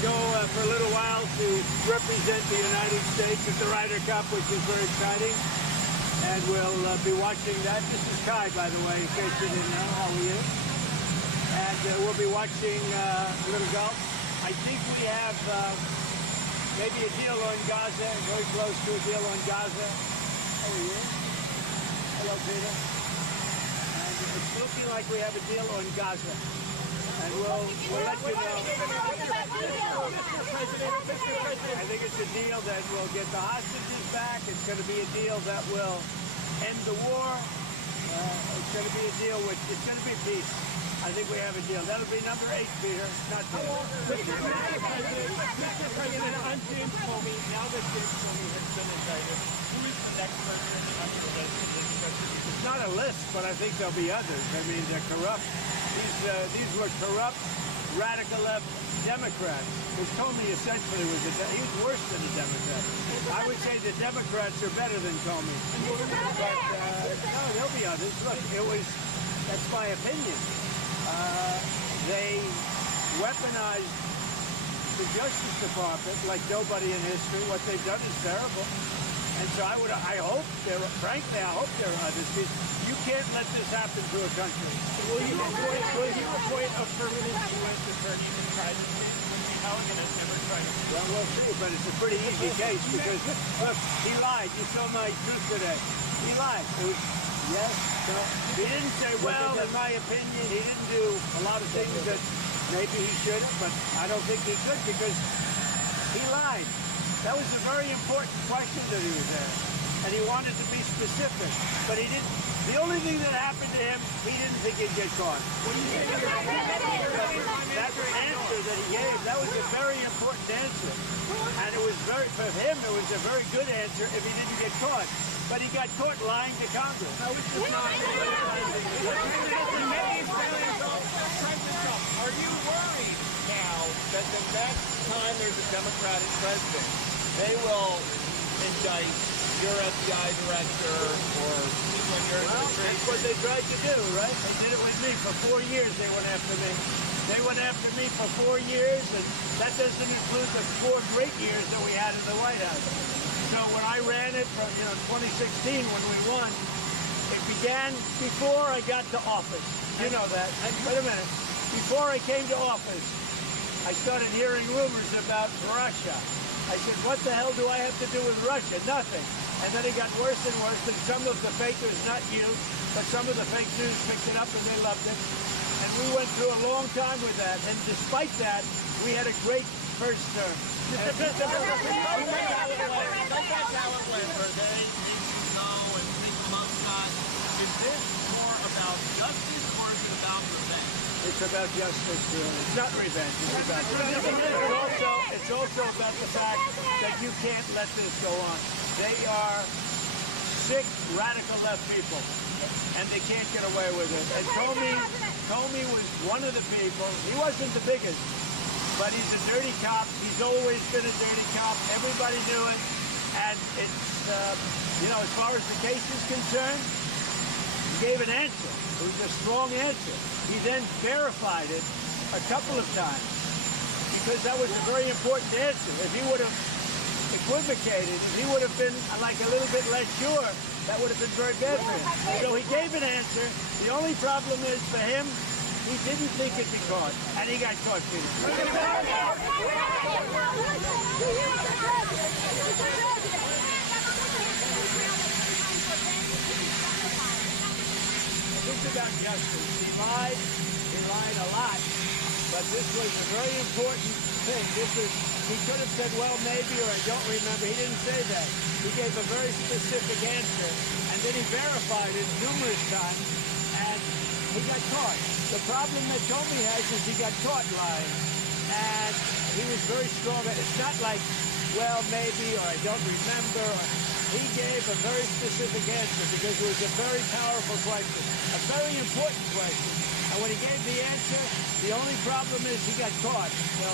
go for a little while to represent the United States at the Ryder Cup, which is very exciting. And we'll be watching that. This is Kai, by the way, in case you didn't know. How are you? And we'll be watching a little golf. I think we have maybe a deal on Gaza, very close to a deal on Gaza. How are you? Hello, Peter. And it's looking like we have a deal on Gaza. And we'll let you know. I think it's a deal that will get the hostages back. It's going to be a deal that will end the war. It's going to be a deal which it's going to be peace. I think we have a deal. That'll be number 8, Peter. Not Peter. Mr. President, I'm James Comey. Now that James Comey has been indicted, who is the next president on your list? It's not a list, but I think there'll be others. I mean, they're corrupt. These were corrupt, radical left Democrats. Because Comey essentially was he was worse than a Democrat. I would say the Democrats are better than Comey. But no, there'll be others. Look, that's my opinion. They weaponized the Justice Department like nobody in history. What they've done is terrible. And so I hope frankly, I hope there are others. You can't let this happen to a country. Will you appoint a permanent U.S. attorney to try this case? Halligan has never tried it. Well, we'll see, but it's a pretty easy case because, look, he lied. You saw my truth today. He lied. It was, yes, no. He didn't say, well, in my opinion, he didn't do a lot of things that maybe he should have, but I don't think he could because he lied. That was a very important question that he was asked. And he wanted to be specific, but he didn't. The only thing that happened to him, he didn't think he'd get caught. That answer that he gave, that was a very important answer. And it was for him, it was a very good answer if he didn't get caught. But he got caught lying to Congress. Are you worried now that the next time there's a Democratic president, they will indict your FBI director or people in your administration? That's what they tried to do, right? They did it with me. For 4 years, they went after me. They went after me for 4 years, and that doesn't include the 4 great years that we had in the White House. So when I ran it from 2016, when we won, it began before I got to office. You know that. Wait a minute. Before I came to office, I started hearing rumors about Russia. I said, what the hell do I have to do with Russia? Nothing. And then it got worse and worse, and some of the fakers, not you, but some of the fake news picked it up and they loved it. And we went through a long time with that. And despite that, we had a great first term. That's how it went. Where they know and think among us. Is this more about justice or is it about revenge? It's about justice, really. It's not revenge. It's also about the fact that you can't let this go on. They are sick, radical left people, and they can't get away with it. And Comey was one of the people. He wasn't the biggest, but he's a dirty cop. He's always been a dirty cop. Everybody knew it. And it's, as far as the case is concerned, he gave an answer. It was a strong answer. He then verified it a couple of times because that was a very important answer. If he would have equivocated, if he would have been like a little bit less sure, that would have been very bad for him. So he gave an answer. The only problem is for him, he didn't think it'd be caught, and he got caught, Peter. It's about justice. He lied a lot, but this was a very important thing. He could have said, well, maybe, or I don't remember. He didn't say that. He gave a very specific answer, and then he verified it numerous times, and he got caught. The problem that Comey has is he got caught lying, and he was very strong. It's not like, well, maybe, or I don't remember. He gave a very specific answer because it was a very powerful question, a very important question. And when he gave the answer, the only problem is he got caught. So,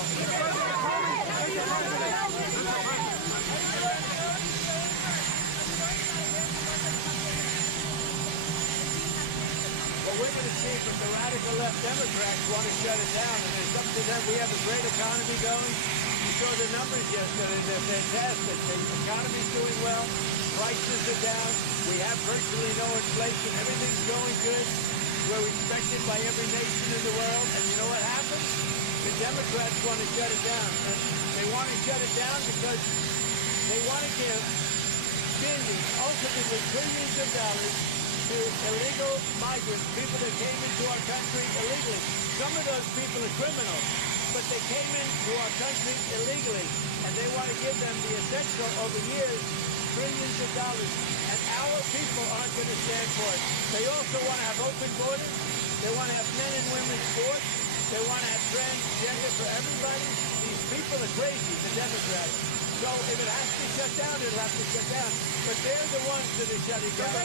we're going to see, but the radical left Democrats want to shut it down, and it's up to them. We have a great economy going. You saw the numbers yesterday. They're fantastic. The economy's doing well. Prices are down. We have virtually no inflation. Everything's going good. We're respected by every nation in the world. And you know what happens? The Democrats want to shut it down. And they want to shut it down because they want to give billions, ultimately trillions of dollars to illegal migrants, people that came into our country illegally. Some of those people are criminals, but they came into our country illegally, and they want to give them the essential over years, trillions of dollars, and our people aren't going to stand for it. They also want to have open borders. They want to have men and women sports. They want to have transgender for everybody. These people are crazy, the Democrats. So if it has to shut down, it'll have to shut down. But they're the ones that are shutting down.